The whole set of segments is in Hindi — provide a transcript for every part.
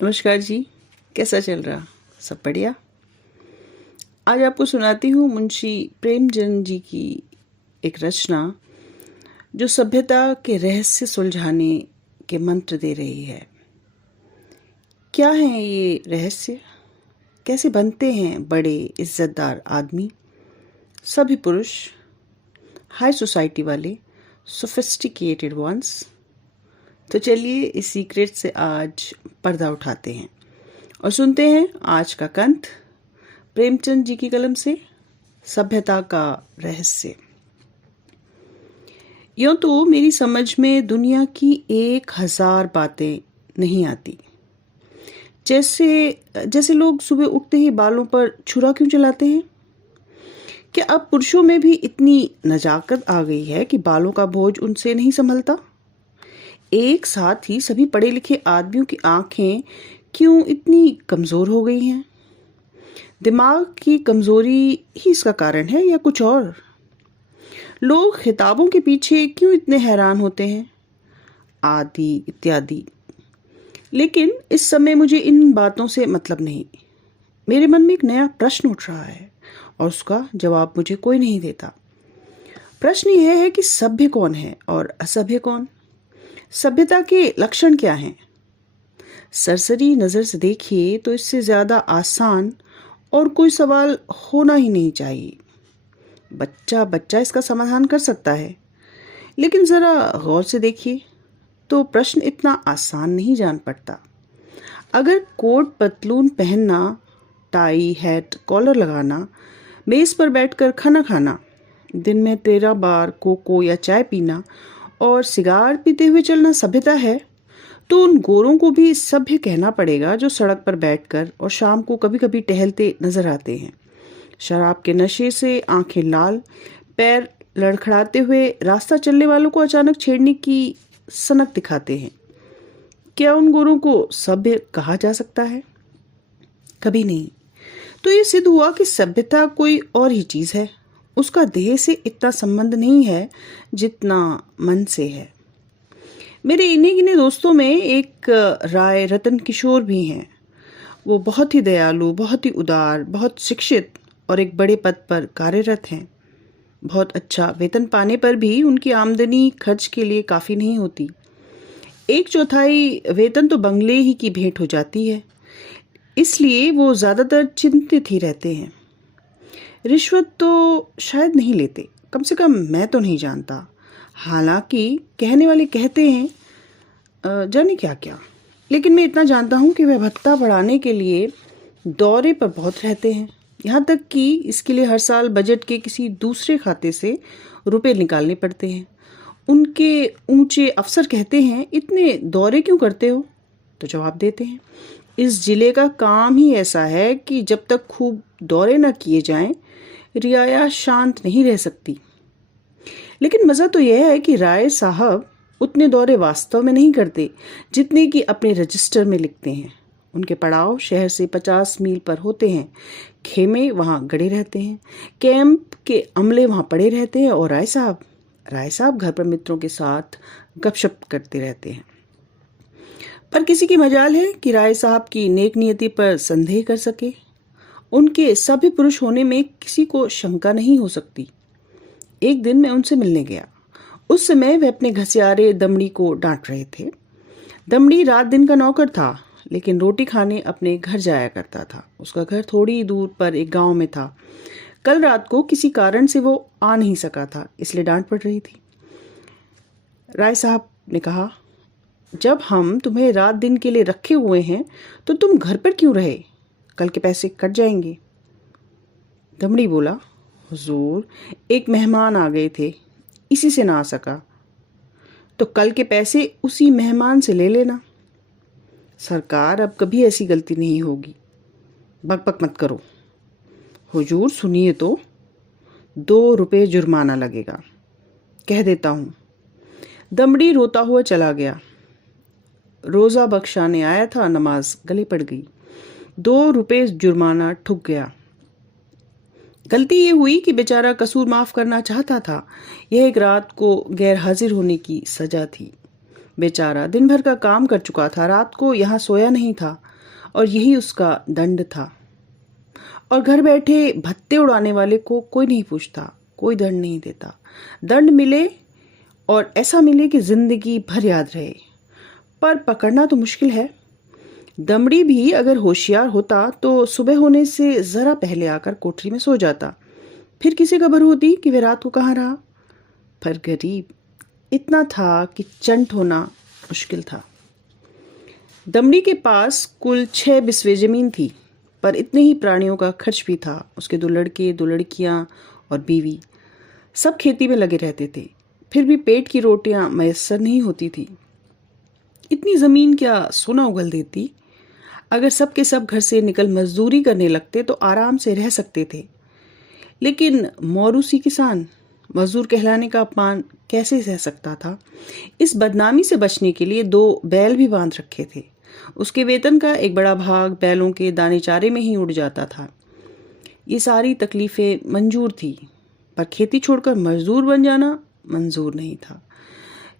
नमस्कार जी। कैसा चल रहा? सब बढ़िया। आज आपको सुनाती हूँ मुंशी प्रेमचंद जी की एक रचना जो सभ्यता के रहस्य सुलझाने के मंत्र दे रही है। क्या है ये रहस्य? कैसे बनते हैं बड़े इज्जतदार आदमी, सभी पुरुष, हाई सोसाइटी वाले, सोफिस्टिकेटेड वंस? तो चलिए इस सीक्रेट से आज पर्दा उठाते हैं और सुनते हैं आज का कंठ प्रेमचंद जी की कलम से, सभ्यता का रहस्य। यूं तो मेरी समझ में दुनिया की 1000 बातें नहीं आती। जैसे जैसे लोग सुबह उठते ही बालों पर छुरा क्यों चलाते हैं? क्या अब पुरुषों में भी इतनी नजाकत आ गई है कि बालों का बोझ उनसे नहीं संभलता? एक साथ ही सभी पढ़े लिखे आदमियों की आंखें क्यों इतनी कमजोर हो गई हैं? दिमाग की कमजोरी ही इसका कारण है या कुछ और? लोग खिताबों के पीछे क्यों इतने हैरान होते हैं? आदि इत्यादि। लेकिन इस समय मुझे इन बातों से मतलब नहीं। मेरे मन में एक नया प्रश्न उठ रहा है और उसका जवाब मुझे कोई नहीं देता। प्रश्न यह है कि सभ्य कौन है और असभ्य कौन? सभ्यता के लक्षण क्या हैं? सरसरी नजर से देखिए तो इससे ज्यादा आसान और कोई सवाल होना ही नहीं चाहिए। बच्चा बच्चा इसका समाधान कर सकता है, लेकिन जरा गौर से देखिए तो प्रश्न इतना आसान नहीं जान पड़ता। अगर कोट पतलून पहनना, टाई हैट कॉलर लगाना, मेज पर बैठकर खाना खाना, दिन में 13 बार कोको या चाय पीना और सिगार पीते हुए चलना सभ्यता है, तो उन गोरों को भी सभ्य कहना पड़ेगा जो सड़क पर बैठकर और शाम को कभी कभी टहलते नजर आते हैं। शराब के नशे से आंखें लाल, पैर लड़खड़ाते हुए रास्ता चलने वालों को अचानक छेड़ने की सनक दिखाते हैं। क्या उन गोरों को सभ्य कहा जा सकता है? कभी नहीं। तो ये सिद्ध हुआ कि सभ्यता कोई और ही चीज है। उसका देह से इतना संबंध नहीं है जितना मन से है। मेरे इन्हीं गिने दोस्तों में एक राय रतन किशोर भी हैं। वो बहुत ही दयालु, बहुत ही उदार, बहुत शिक्षित और एक बड़े पद पर कार्यरत हैं। बहुत अच्छा वेतन पाने पर भी उनकी आमदनी खर्च के लिए काफ़ी नहीं होती। 1/4 वेतन तो बंगले ही की भेंट हो जाती है। इसलिए वो ज़्यादातर चिंतित ही रहते हैं। रिश्वत तो शायद नहीं लेते, कम से कम मैं तो नहीं जानता। हालांकि कहने वाले कहते हैं जाने क्या क्या। लेकिन मैं इतना जानता हूँ कि वह भत्ता बढ़ाने के लिए दौरे पर बहुत रहते हैं। यहाँ तक कि इसके लिए हर साल बजट के किसी दूसरे खाते से रुपए निकालने पड़ते हैं। उनके ऊंचे अफसर कहते हैं, इतने दौरे क्यों करते हो? तो जवाब देते हैं, इस जिले का काम ही ऐसा है कि जब तक खूब दौरे न किए जाएं, रियाया शांत नहीं रह सकती। लेकिन मज़ा तो यह है कि राय साहब उतने दौरे वास्तव में नहीं करते जितने कि अपने रजिस्टर में लिखते हैं। उनके पड़ाव शहर से 50 मील पर होते हैं। खेमे वहाँ गड़े रहते हैं, कैंप के अमले वहाँ पड़े रहते हैं और राय साहब घर पर मित्रों के साथ गपशप करते रहते हैं। पर किसी की मजाल है कि राय साहब की नेक नियति पर संदेह कर सके। उनके सभी पुरुष होने में किसी को शंका नहीं हो सकती। एक दिन मैं उनसे मिलने गया। उस समय वे अपने घसियारे दमड़ी को डांट रहे थे। दमड़ी रात दिन का नौकर था, लेकिन रोटी खाने अपने घर जाया करता था। उसका घर थोड़ी दूर पर एक गांव में था। कल रात को किसी कारण से वो आ नहीं सका था, इसलिए डांट पड़ रही थी। राय साहब ने कहा, जब हम तुम्हें रात दिन के लिए रखे हुए हैं तो तुम घर पर क्यों रहे? कल के पैसे कट जाएंगे। दमड़ी बोला, हुजूर, एक मेहमान आ गए थे, इसी से ना आ सका। तो कल के पैसे उसी मेहमान से ले लेना। सरकार, अब कभी ऐसी गलती नहीं होगी। बकबक मत करो। हुजूर सुनिए तो, 2 रुपये जुर्माना लगेगा। कह देता हूँ। दमड़ी रोता हुआ चला गया। रोज़ा बख्शाने आया था, नमाज गले पड़ गई। 2 रुपये जुर्माना ठुक गया। गलती ये हुई कि बेचारा कसूर माफ करना चाहता था। यह एक रात को गैर हाजिर होने की सजा थी। बेचारा दिन भर का काम कर चुका था, रात को यहाँ सोया नहीं था और यही उसका दंड था। और घर बैठे भत्ते उड़ाने वाले को कोई नहीं पूछता, कोई दंड नहीं देता। दंड मिले और ऐसा मिले कि जिंदगी भर याद रहे, पर पकड़ना तो मुश्किल है। दमड़ी भी अगर होशियार होता तो सुबह होने से जरा पहले आकर कोठरी में सो जाता, फिर किसी खबर होती कि वह रात को कहाँ रहा। पर गरीब इतना था कि चंट होना मुश्किल था। दमड़ी के पास कुल 6 बिस्वे जमीन थी, पर इतने ही प्राणियों का खर्च भी था। उसके 2 लड़के, 2 लड़कियां और बीवी सब खेती में लगे रहते थे, फिर भी पेट की रोटियां मैसर नहीं होती थी। इतनी जमीन क्या सोना उगल देती? अगर सब के सब घर से निकल मजदूरी करने लगते तो आराम से रह सकते थे, लेकिन मौरूसी किसान मजदूर कहलाने का अपमान कैसे सह सकता था? इस बदनामी से बचने के लिए 2 बैल भी बांध रखे थे। उसके वेतन का एक बड़ा भाग बैलों के दाने चारे में ही उड़ जाता था। ये सारी तकलीफें मंजूर थी, पर खेती छोड़कर मजदूर बन जाना मंजूर नहीं था।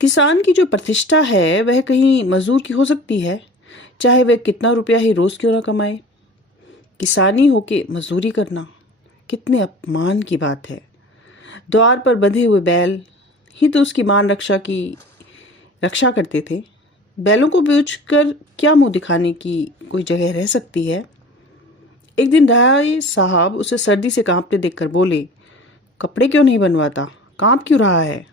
किसान की जो प्रतिष्ठा है वह कहीं मजदूर की हो सकती है, चाहे वह कितना रुपया ही रोज क्यों ना कमाए। किसानी होके मजदूरी करना कितने अपमान की बात है। द्वार पर बंधे हुए बैल ही तो उसकी मान रक्षा करते थे। बैलों को बेचकर क्या मुंह दिखाने की कोई जगह रह सकती है? एक दिन राय साहब उसे सर्दी से कांपते देखकर बोले, कपड़े क्यों नहीं बनवाता? कांप क्यों रहा है?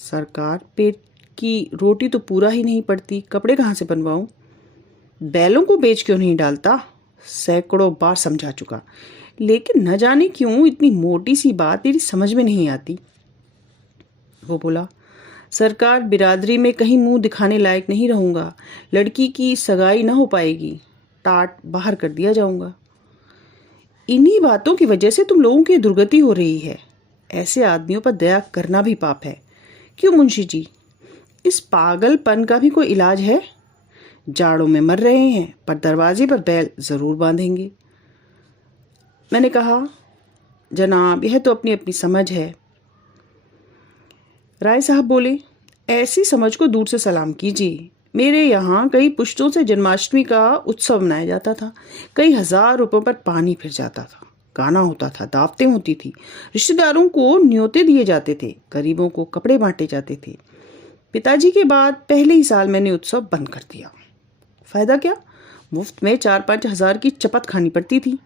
सरकार, पेट की रोटी तो पूरा ही नहीं पड़ती, कपड़े कहाँ से बनवाऊं? बैलों को बेच क्यों नहीं डालता? सैकड़ों बार समझा चुका, लेकिन न जाने क्यों इतनी मोटी सी बात मेरी समझ में नहीं आती। वो बोला, सरकार, बिरादरी में कहीं मुंह दिखाने लायक नहीं रहूंगा, लड़की की सगाई न हो पाएगी, टाट बाहर कर दिया जाऊंगा। इन्हीं बातों की वजह से तुम लोगों की दुर्गति हो रही है। ऐसे आदमियों पर दया करना भी पाप है। क्यों मुंशी जी, इस पागलपन का भी कोई इलाज है? जाड़ों में मर रहे हैं, पर दरवाजे पर बैल जरूर बांधेंगे। मैंने कहा, जनाब, यह तो अपनी अपनी समझ है। राय साहब बोले, ऐसी समझ को दूर से सलाम कीजिए। मेरे यहाँ कई पुश्तों से जन्माष्टमी का उत्सव मनाया जाता था। कई हजार रुपयों पर पानी फिर जाता था, गाना होता था, दावतें होती थी, रिश्तेदारों को न्योते दिए जाते थे, गरीबों को कपड़े बांटे जाते थे। पिताजी के बाद पहले ही साल मैंने उत्सव बंद कर दिया। फायदा क्या? मुफ्त में 4-5 हजार की चपत खानी पड़ती थी।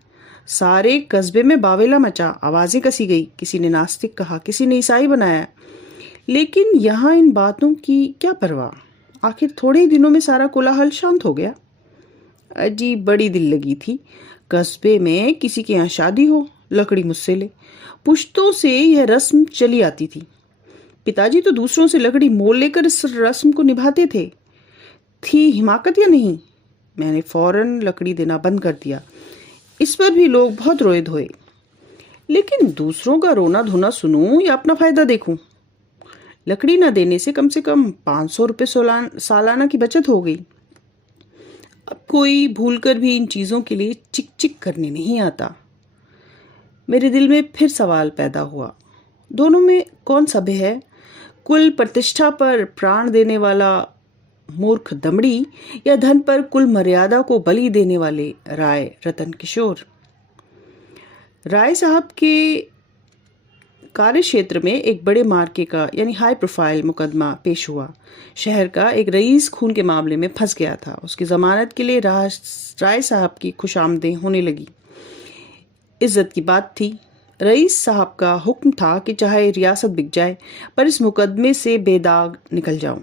सारे कस्बे में बावेला मचा, आवाजें कसी गई, किसी ने नास्तिक कहा, किसी ने ईसाई बनाया। लेकिन यहाँ इन बातों की क्या परवाह? आखिर थोड़े ही दिनों में सारा कोलाहल शांत हो गया। अजीब बड़ी दिल लगी थी। कस्बे में किसी के यहाँ शादी हो, लकड़ी मुझसे ले। पुश्तों से यह रस्म चली आती थी। पिताजी तो दूसरों से लकड़ी मोल लेकर इस रस्म को निभाते थे। थी हिमाकत या नहीं? मैंने फौरन लकड़ी देना बंद कर दिया। इस पर भी लोग बहुत रोए धोए, लेकिन दूसरों का रोना धोना सुनूं या अपना फायदा देखूं? लकड़ी न देने से कम 500 रुपये सालाना की बचत हो गई। अब कोई भूलकर भी इन चीजों के लिए चिक चिक करने नहीं आता। मेरे दिल में फिर सवाल पैदा हुआ, दोनों में कौन सभ्य है? कुल प्रतिष्ठा पर प्राण देने वाला मूर्ख दमड़ी, या धन पर कुल मर्यादा को बलि देने वाले राय रतन किशोर? राय साहब के कार्य क्षेत्र में एक बड़े मार्के का यानी हाई प्रोफाइल मुकदमा पेश हुआ। शहर का एक रईस खून के मामले में फंस गया था। उसकी जमानत के लिए राय साहब की खुशामदें होने लगी। इज्जत की बात थी। रईस साहब का हुक्म था कि चाहे रियासत बिक जाए, पर इस मुकदमे से बेदाग निकल जाऊं।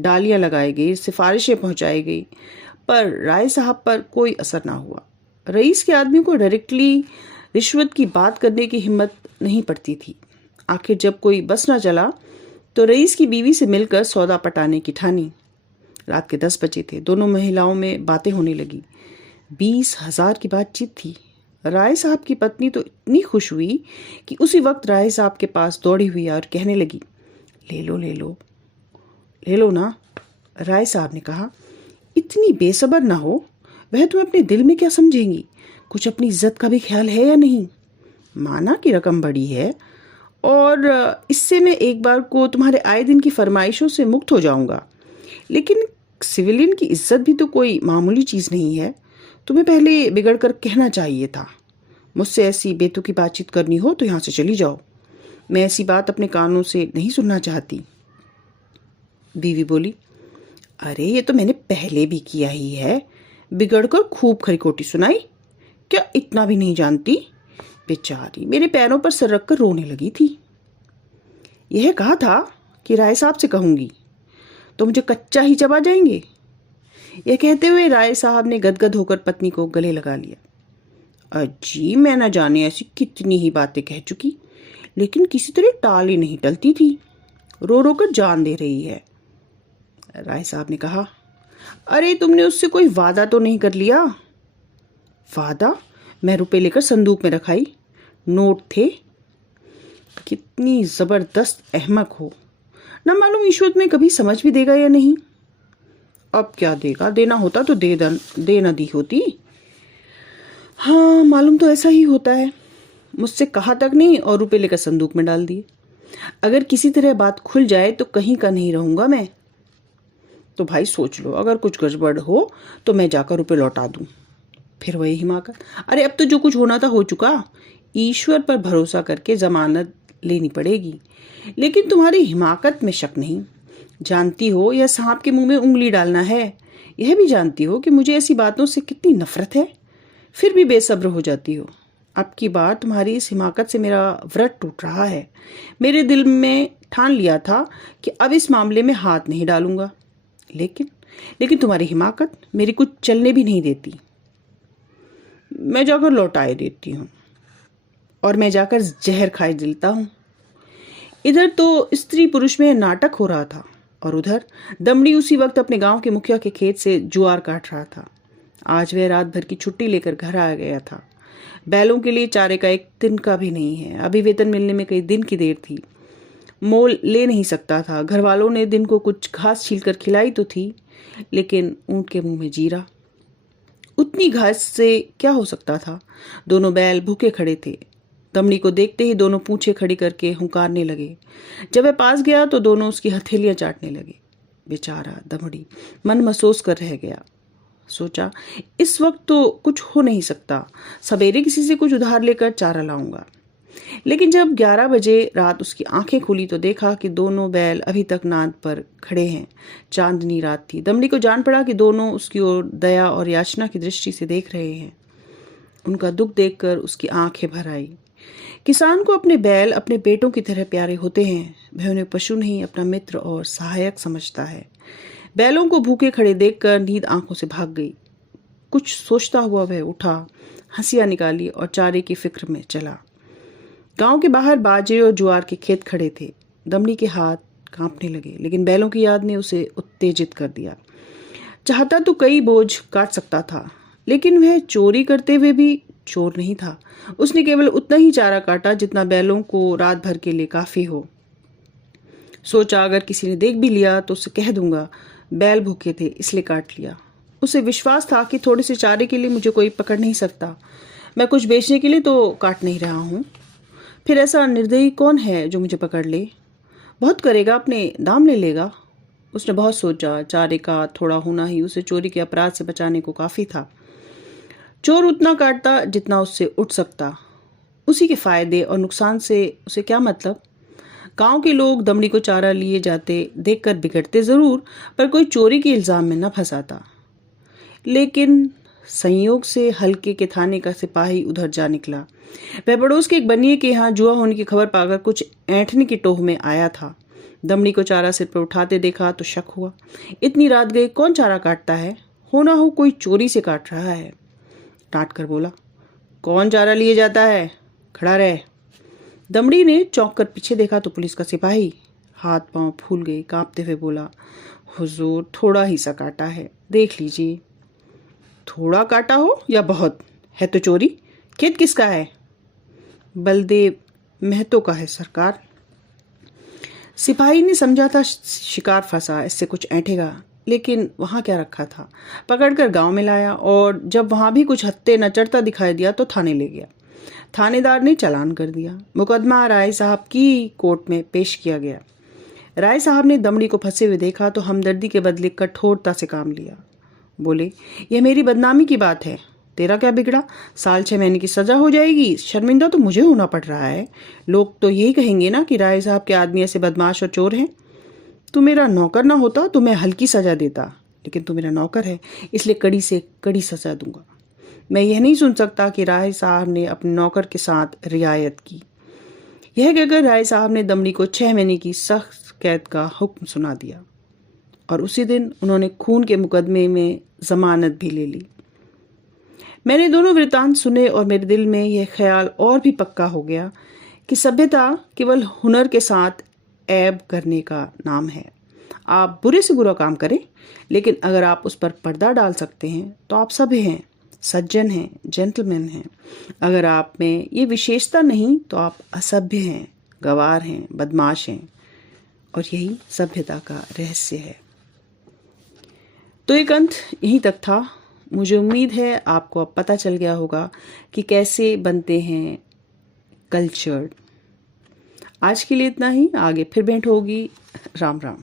डालियां लगाई गई, सिफारिशें पहुंचाई गई, पर राय साहब पर कोई असर ना हुआ। रईस के आदमी को डायरेक्टली रिश्वत की बात करने की हिम्मत नहीं पड़ती थी। आखिर जब कोई बस ना चला तो रईस की बीवी से मिलकर सौदा पटाने की ठानी। रात के 10 बजे थे। दोनों महिलाओं में बातें होने लगी। 20,000 की बातचीत थी। राय साहब की पत्नी तो इतनी खुश हुई कि उसी वक्त राय साहब के पास दौड़ी हुई और कहने लगी, ले लो ले लो ले लो ना। राय साहब ने कहा, इतनी बेसब्र ना हो। वह तुम्हें अपने दिल में क्या समझेंगी? कुछ अपनी इज्जत का भी ख्याल है या नहीं? माना कि रकम बड़ी है और इससे मैं एक बार को तुम्हारे आए दिन की फरमाइशों से मुक्त हो जाऊंगा। लेकिन सिविलियन की इज्जत भी तो कोई मामूली चीज़ नहीं है। तुम्हें पहले बिगड़ कर कहना चाहिए था। मुझसे ऐसी बेतुकी बातचीत करनी हो तो यहाँ से चली जाओ। मैं ऐसी बात अपने कानों से नहीं सुनना चाहती। बीवी बोली, अरे ये तो मैंने पहले भी किया ही है। बिगड़कर खूब खरीखोटी सुनाई। क्या इतना भी नहीं जानती? बेचारी मेरे पैरों पर सर रख कर रोने लगी थी। यह कहा था कि राय साहब से कहूंगी तो मुझे कच्चा ही चबा जाएंगे। यह कहते हुए राय साहब ने गदगद होकर पत्नी को गले लगा लिया। अजी, मैं न जाने ऐसी कितनी ही बातें कह चुकी, लेकिन किसी तरह टाल ही नहीं टलती थी। रो रो कर जान दे रही है। राय साहब ने कहा, अरे तुमने उससे कोई वादा तो नहीं कर लिया? वादा? मैं रुपए लेकर संदूक में रखाई। नोट थे। कितनी जबरदस्त अहमक हो। न मालूम ईश्वर तुम्हें कभी समझ भी देगा या नहीं। अब क्या देगा? देना होता तो दे न दी होती। हाँ, मालूम तो ऐसा ही होता है। मुझसे कहा तक नहीं और रुपए लेकर संदूक में डाल दिए। अगर किसी तरह बात खुल जाए तो कहीं का नहीं रहूंगा मैं। तो भाई सोच लो, अगर कुछ गड़बड़ हो तो मैं जाकर रुपए लौटा दूं। फिर वही हिमाकत। अरे अब तो जो कुछ होना था हो चुका। ईश्वर पर भरोसा करके जमानत लेनी पड़ेगी। लेकिन तुम्हारी हिमाकत में शक नहीं। जानती हो यह सांप के मुंह में उंगली डालना है। यह भी जानती हो कि मुझे ऐसी बातों से कितनी नफरत है। फिर भी बेसब्र हो जाती हो। अब की बार तुम्हारी इस हिमाकत से मेरा व्रत टूट रहा है। मेरे दिल में ठान लिया था कि अब इस मामले में हाथ नहीं डालूंगा। लेकिन तुम्हारी हिमाकत मेरी कुछ चलने भी नहीं देती। मैं जाकर लौटाए देती हूँ और मैं जाकर जहर खाए जलता हूँ। इधर तो स्त्री पुरुष में नाटक हो रहा था और उधर दमड़ी उसी वक्त अपने गांव के मुखिया के खेत से ज्वार काट रहा था। आज वह रात भर की छुट्टी लेकर घर आ गया था। बैलों के लिए चारे का एक तिनका भी नहीं है। अभी वेतन मिलने में कई दिन की देर थी। मोल ले नहीं सकता था। घर वालों ने दिन को कुछ घास छीलकर खिलाई तो थी, लेकिन ऊंट के मुंह में जीरा। उतनी घास से क्या हो सकता था? दोनों बैल भूखे खड़े थे। दमड़ी को देखते ही दोनों पूंछें खड़ी करके हुंकारने लगे। जब वह पास गया तो दोनों उसकी हथेलियां चाटने लगे। बेचारा दमड़ी मन महसूस कर रह गया। सोचा, इस वक्त तो कुछ हो नहीं सकता। सवेरे किसी से कुछ उधार लेकर चारा लाऊंगा। लेकिन जब 11 बजे रात उसकी आंखें खुली तो देखा कि दोनों बैल अभी तक नाद पर खड़े हैं। चांदनी रात थी। दमड़ी को जान पड़ा कि दोनों उसकी ओर दया और याचना की दृष्टि से देख रहे हैं। उनका दुख देखकर उसकी आंखें भर आई। किसान को अपने बैल अपने बेटों की तरह प्यारे होते हैं। वह उन्हें पशु नहीं, अपना मित्र और सहायक समझता है। बैलों को भूखे खड़े देखकर नींद आंखों से भाग गई। कुछ सोचता हुआ वह उठा, हंसियां निकाली और चारे की फिक्र में चला। गांव के बाहर बाजरे और ज्वार के खेत खड़े थे। दमड़ी के हाथ कांपने लगे, लेकिन बैलों की याद ने उसे उत्तेजित कर दिया। चाहता तो कई बोझ काट सकता था, लेकिन वह चोरी करते हुए भी चोर नहीं था। उसने केवल उतना ही चारा काटा जितना बैलों को रात भर के लिए काफी हो। सोचा, अगर किसी ने देख भी लिया तो उसे कह दूंगा बैल भूखे थे इसलिए काट लिया। उसे विश्वास था कि थोड़े से चारे के लिए मुझे कोई पकड़ नहीं सकता। मैं कुछ बेचने के लिए तो काट नहीं रहा हूँ। फिर ऐसा निर्दयी कौन है जो मुझे पकड़ ले? बहुत करेगा, अपने दाम ले लेगा। उसने बहुत सोचा। चारे का थोड़ा होना ही उसे चोरी के अपराध से बचाने को काफी था। चोर उतना काटता जितना उससे उठ सकता। उसी के फायदे और नुकसान से उसे क्या मतलब? गांव के लोग दमड़ी को चारा लिए जाते देखकर बिगड़ते जरूर, पर कोई चोरी के इल्जाम में न फंसाता। लेकिन संयोग से हल्के के थाने का सिपाही उधर जा निकला। वह पड़ोस के एक बनिए के यहाँ जुआ होने की खबर पाकर कुछ ऐंठने की टोह में आया था। दमड़ी को चारा सिर पर उठाते देखा तो शक हुआ। इतनी रात गए कौन चारा काटता है? होना हो कोई चोरी से काट रहा है। डांट कर बोला, कौन चारा लिए जाता है? खड़ा रहे। दमड़ी ने चौंक कर पीछे देखा तो पुलिस का सिपाही। हाथ पांव फूल गए। कांपते हुए बोला, हुजूर थोड़ा ही सा काटा है, देख लीजिए। थोड़ा काटा हो या बहुत? है तो चोरी। खेत किसका है? बलदेव महतो का है सरकार। सिपाही ने समझा था शिकार फंसा, इससे कुछ ऐंठेगा, लेकिन वहां क्या रखा था? पकड़कर गांव में लाया और जब वहां भी कुछ हत्ते न चढ़ता दिखाई दिया तो थाने ले गया। थानेदार ने चालान कर दिया। मुकदमा राय साहब की कोर्ट में पेश किया गया। राय साहब ने दमड़ी को फंसे हुए देखा तो हमदर्दी के बदले कठोरता से काम लिया। बोले, यह मेरी बदनामी की बात है, तेरा क्या बिगड़ा? साल 6 महीने की सजा हो जाएगी, शर्मिंदा तो मुझे होना पड़ रहा है। लोग तो यही कहेंगे ना कि राय साहब के आदमी ऐसे बदमाश और चोर हैं। तू मेरा नौकर ना होता तो मैं हल्की सजा देता, लेकिन तू मेरा नौकर है, इसलिए कड़ी से कड़ी सजा दूंगा। मैं यह नहीं सुन सकता कि राय साहब ने अपने नौकर के साथ रियायत की। यह कहकर राय साहब ने दमड़ी को 6 महीने की सख्त कैद का हुक्म सुना दिया और उसी दिन उन्होंने खून के मुकदमे में जमानत भी ले ली। मैंने दोनों वृत्तांत सुने और मेरे दिल में यह ख्याल और भी पक्का हो गया कि सभ्यता केवल हुनर के साथ ऐब करने का नाम है। आप बुरे से बुरा काम करें, लेकिन अगर आप उस पर पर्दा डाल सकते हैं तो आप सभ्य हैं, सज्जन हैं, जेंटलमैन हैं। अगर आप में ये विशेषता नहीं तो आप असभ्य हैं, गवार हैं, बदमाश हैं, और यही सभ्यता का रहस्य है। तो एक अंत यहीं तक था। मुझे उम्मीद है आपको अब पता चल गया होगा कि कैसे बनते हैं कल्चर्ड। आज के लिए इतना ही, आगे फिर भेंट होगी। राम राम।